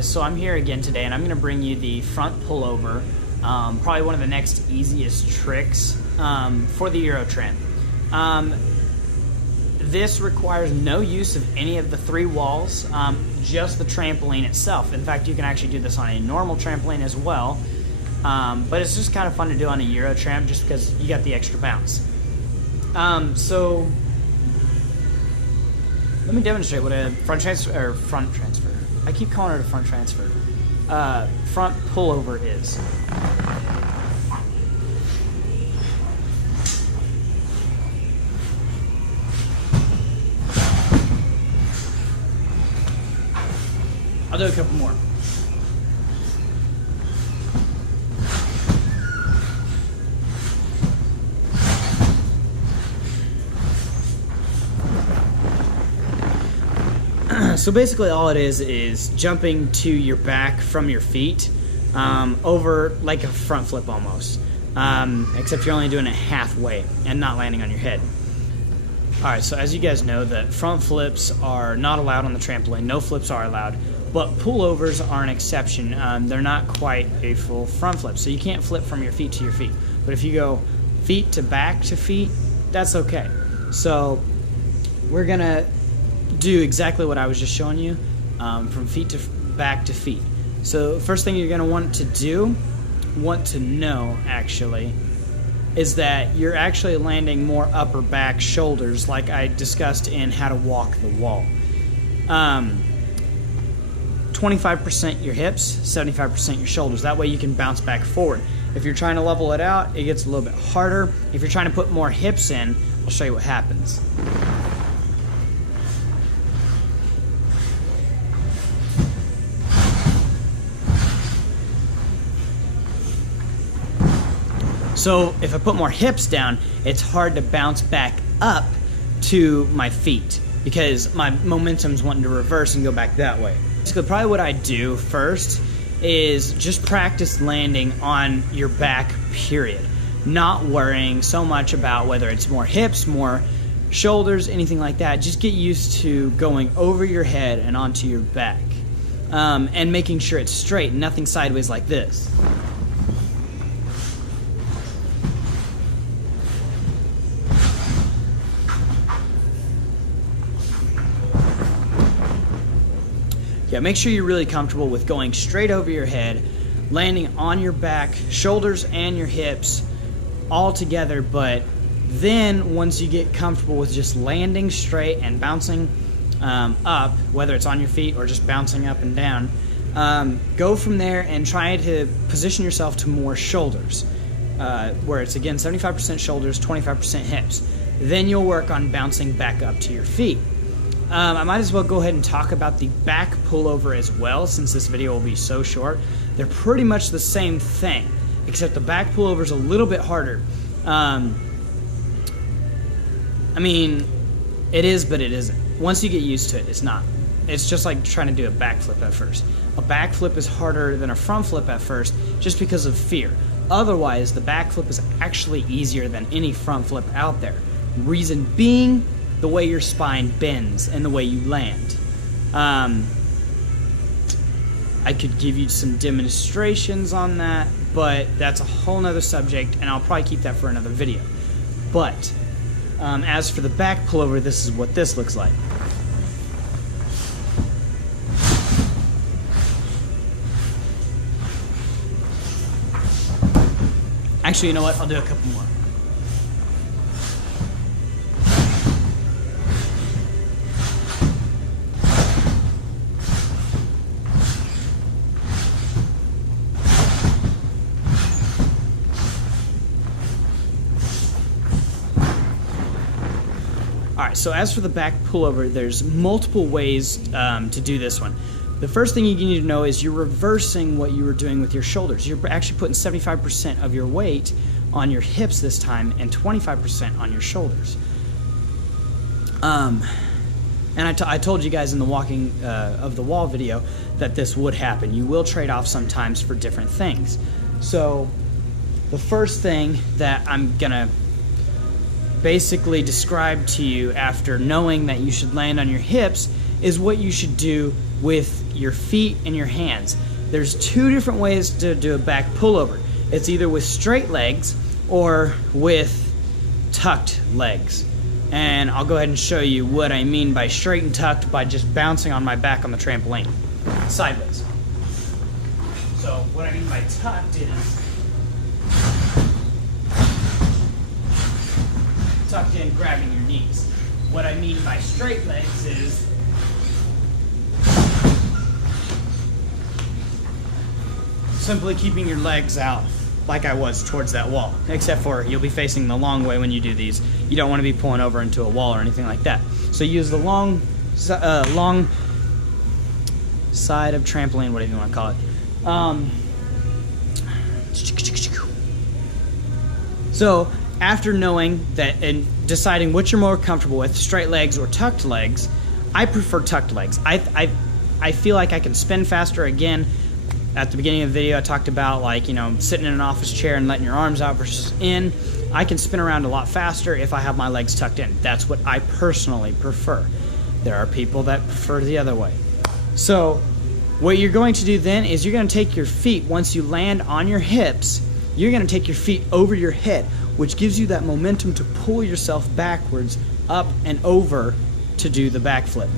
guys, so I'm here again today and I'm going to bring you the front pullover, probably one of the next easiest tricks for the Euro tramp. This requires no use of any of the three walls, just the trampoline itself. In fact, you can actually do this on a normal trampoline as well, but it's just kind of fun to do on a Euro tramp just because you got the extra bounce. So let me demonstrate what a front transfer. I keep calling it a front transfer. Front pullover is. I'll do a couple more. So basically all it is jumping to your back from your feet over like a front flip almost, except you're only doing it halfway and not landing on your head. Alright, so as you guys know, that front flips are not allowed on the trampoline. No flips are allowed, but pullovers are an exception. They're not quite a full front flip, so you can't flip from your feet to your feet. But if you go feet to back to feet, that's okay. So we're gonna do exactly what I was just showing you, from feet to back to feet. So first thing you're going to want to know actually, is that you're actually landing more upper back shoulders like I discussed in how to walk the wall. 25% your hips, 75% your shoulders. That way you can bounce back forward. If you're trying to level it out, it gets a little bit harder. If you're trying to put more hips in, I'll show you what happens. So if I put more hips down, it's hard to bounce back up to my feet because my momentum's wanting to reverse and go back that way. So probably what I do first is just practice landing on your back, period. Not worrying so much about whether it's more hips, more shoulders, anything like that. Just get used to going over your head and onto your back, and making sure it's straight, nothing sideways like this. Yeah, make sure you're really comfortable with going straight over your head, landing on your back, shoulders and your hips all together, but then once you get comfortable with just landing straight and bouncing up, whether it's on your feet or just bouncing up and down, go from there and try to position yourself to more shoulders, where it's again 75% shoulders, 25% hips. Then you'll work on bouncing back up to your feet. I might as well go ahead and talk about the back pullover as well, since this video will be so short. They're pretty much the same thing, except the back pullover is a little bit harder. I mean, it is, but it isn't. Once you get used to it, it's not. It's just like trying to do a backflip at first. A backflip is harder than a front flip at first, just because of fear. Otherwise, the backflip is actually easier than any front flip out there. Reason being, the way your spine bends and the way you land. I could give you some demonstrations on that, but that's a whole nother subject, and I'll probably keep that for another video. But as for the back pullover, this is what this looks like. Actually, you know what? I'll do a couple more. Alright, so as for the back pullover, there's multiple ways to do this one. The first thing you need to know is you're reversing what you were doing with your shoulders. You're actually putting 75% of your weight on your hips this time and 25% on your shoulders. And I told you guys in the walking of the wall video that this would happen. You will trade off sometimes for different things. So the first thing that I'm gonna basically describe to you after knowing that you should land on your hips is what you should do with your feet and your hands. There's two different ways to do a back pullover. It's either with straight legs or with tucked legs. And I'll go ahead and show you what I mean by straight and tucked by just bouncing on my back on the trampoline, sideways. So what I mean by tucked is tucked in, grabbing your knees. What I mean by straight legs is simply keeping your legs out like I was towards that wall, except for you'll be facing the long way when you do these. You don't want to be pulling over into a wall or anything like that. So use the long side of trampoline, whatever you want to call it. So after knowing that and deciding what you're more comfortable with, straight legs or tucked legs, I prefer tucked legs. I feel like I can spin faster. Again, at the beginning of the video I talked about, like, you know, sitting in an office chair and letting your arms out versus in. I can spin around a lot faster if I have my legs tucked in. That's what I personally prefer. There are people that prefer the other way. So what you're going to do then is you're going to take your feet, once you land on your hips, you're going to take your feet over your head, which gives you that momentum to pull yourself backwards, up and over to do the backflip.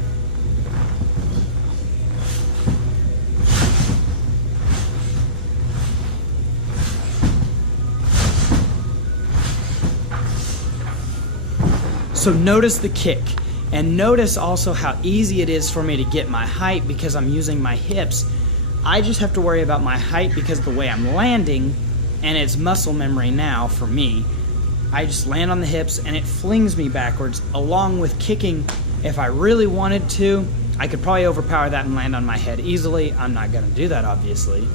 So notice the kick, and notice also how easy it is for me to get my height because I'm using my hips. I just have to worry about my height because of the way I'm landing, and it's muscle memory now for me. I just land on the hips and it flings me backwards, along with kicking. If I really wanted to, I could probably overpower that and land on my head easily. I'm not gonna do that, obviously,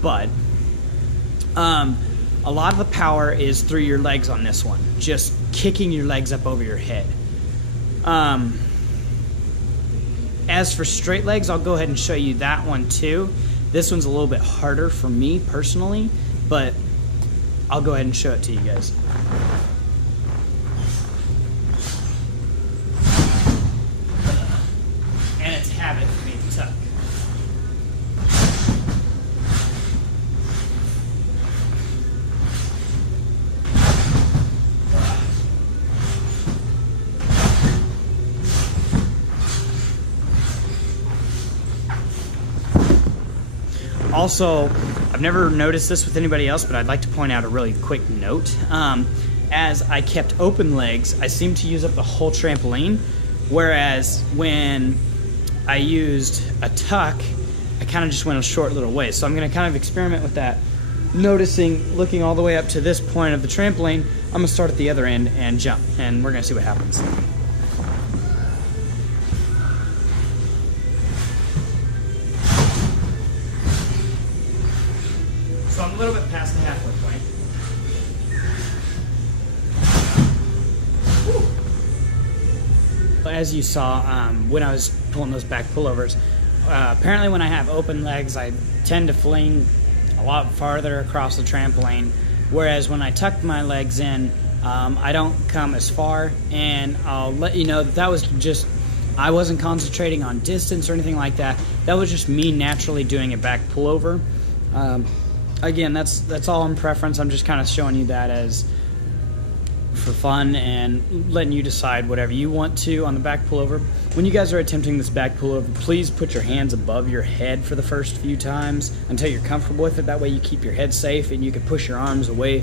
but a lot of the power is through your legs on this one, just kicking your legs up over your head. As for straight legs, I'll go ahead and show you that one too. This one's a little bit harder for me personally, but I'll go ahead and show it to you guys. And it's habit for me to tuck. Also, I've never noticed this with anybody else, but I'd like to point out a really quick note. As I kept open legs, I seemed to use up the whole trampoline, whereas when I used a tuck, I kind of just went a short little way. So I'm going to kind of experiment with that. Noticing, looking all the way up to this point of the trampoline, I'm going to start at the other end and jump, and we're going to see what happens. So I'm a little bit past the halfway point. Woo. As you saw when I was pulling those back pullovers, apparently when I have open legs, I tend to fling a lot farther across the trampoline, whereas when I tuck my legs in, I don't come as far. And I'll let you know that was just, I wasn't concentrating on distance or anything like that. That was just me naturally doing a back pullover. Again, that's all in preference. I'm just kind of showing you that as for fun and letting you decide whatever you want to on the back pullover. When you guys are attempting this back pullover, please put your hands above your head for the first few times until you're comfortable with it. That way you keep your head safe and you can push your arms away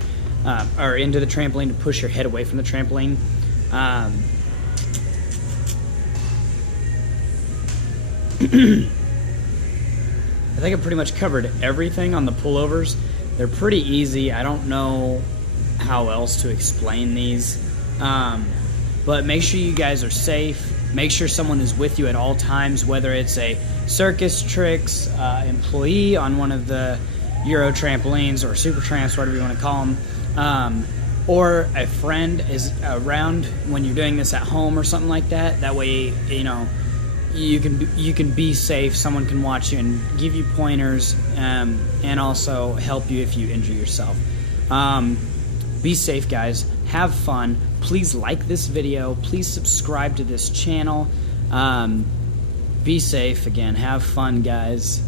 or into the trampoline to push your head away from the trampoline. I think I pretty much covered everything on the pullovers. They're pretty easy. I don't know how else to explain these. But make sure you guys are safe. Make sure someone is with you at all times, whether it's a Circus Tricks employee on one of the Euro trampolines or Super Tramps, whatever you want to call them, or a friend is around when you're doing this at home or something like that. That way, you know, you can be safe. Someone can watch you and give you pointers, and also help you if you injure yourself. Be safe, guys. Have fun. Please like this video. Please subscribe to this channel. be safe. Again, have fun, guys.